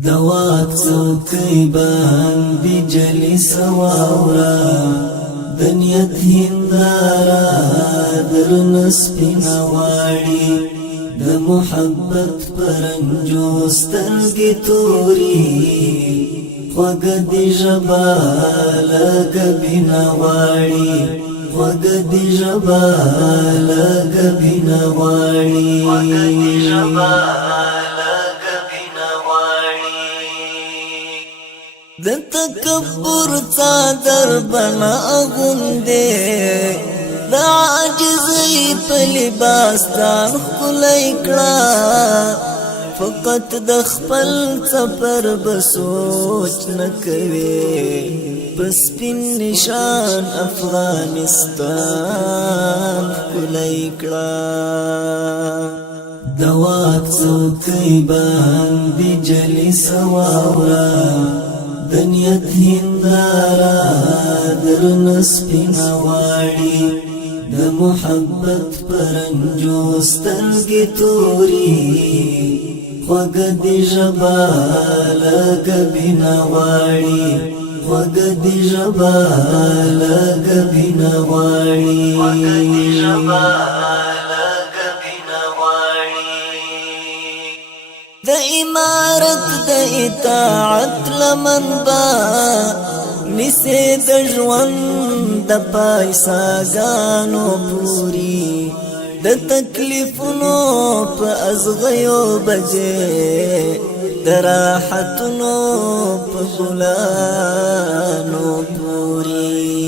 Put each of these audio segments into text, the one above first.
دواک څوکۍ باندې جلس واورا دنیت هندارا درنه سپینه واړي د محبت پرنجو سترګې توري خوږ دې ژبه لږ بینه واړي خوږ دې ژبه لږ بینه واړي د تکبر څادر بنا غوندې د عاجزۍ په لباس ځان ښکلی کړه فقط د خپل څپر به سوچ نه کوې په سپین نشان افغانستان ښکلی کړه د واک څوکۍ باندې جلس واوره د نیت هنداره درنه سپینه واړي د محبت پرنجو سترګې توري خوږ دې ژبه لږ بینه واړي خوږ دې ژبه لږ بینه واړي د امارت د اطاعت لمن با نسه د ژوند د پایساګانو پوری د تکلیفونو په ازغیو بجې د راحتونو په ګلانو پوری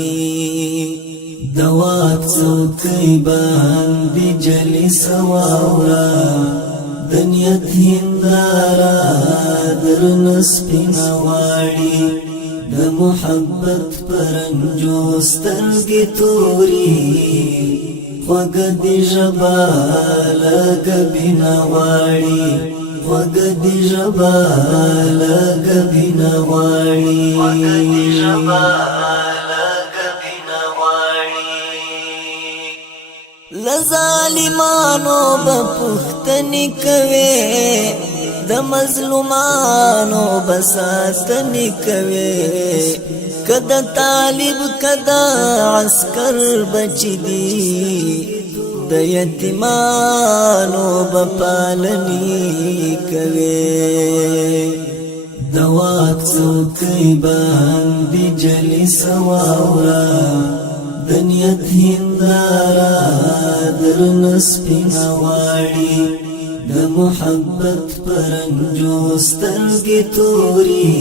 د واک څوکۍ باندې جلس واوره د نیت هنداره درنه سپینه واړي د محبت پرنجو سترګې توري خوږ دې ژبه لږ بینه واړي خوږ دې ژبه لږ بینه واړي لظالمانو بپختنی کوي د مظلومانو بساتنی کوي کدا طالب کدا عسكر بچی دی د یتیمانو بپالنی کوي د واک څوکۍ باندې جلس واوره د نیت هنداره درنه سپینه واړي د محبت پرنجو سترګې توري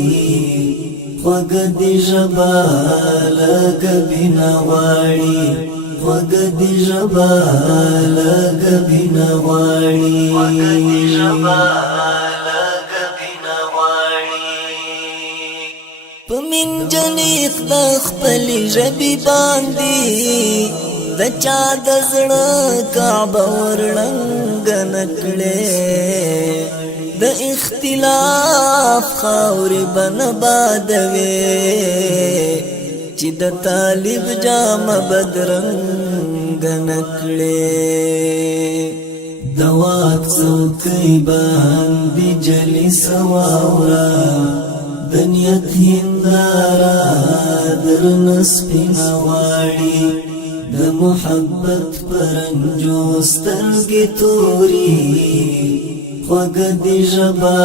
خوږ دې ژبه لږ بینه واړي خوږ دې ژبه لږ بینه واړي پمن جنیق د خپل ژبې باندې د چا د زړه کعبه ورړنګ نکړې د اختلاف خاورې بنه بادوي چې د طالب جامه بدرنګ نکړې د واک څوکۍ باندې جلس واوره د نیت هنداره درنه سپینه واړي د محبت پرنجو سترګې توري خوږ دې ژبه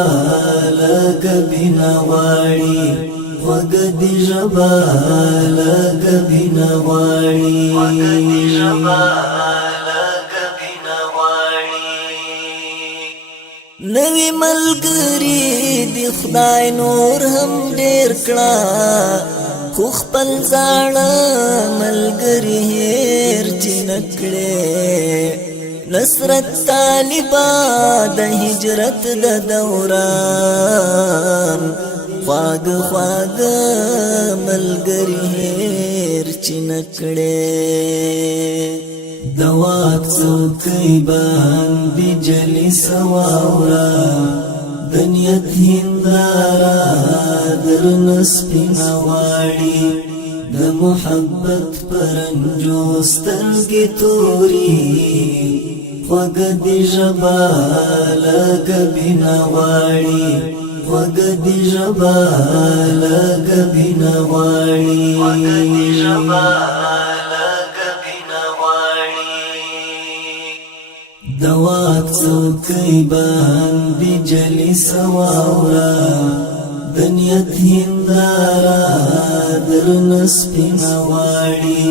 لږ بینه واړي خوږ دې ژبه لږ بینه واړي نوی ملګری دی خدای نور هم ډیر کړه خو خپل زاړه ملګری هیر چې نکړې نصرت طالبا د هجرت د دوران خواږ خواږ ملګری هیر چې نکړې د واک څوکۍ باندې جلس واوره د نیت هنداره درنه سپینه واړي د محبت پرنجو سترګې توري خوږ دې ژبه لږ بینه واړي وقدي جبال قبنا واري وقدي جبال قبنا واري دواك څوکۍ باندې جلس واورا دنیت هندارا درنه سپینه واړي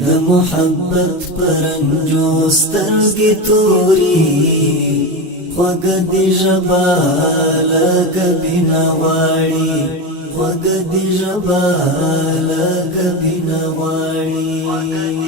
د محبت پرنجو سترګې توري خوږه دې ژبه لکه بنا واړي خوږه دې ژبه لکه بنا واړي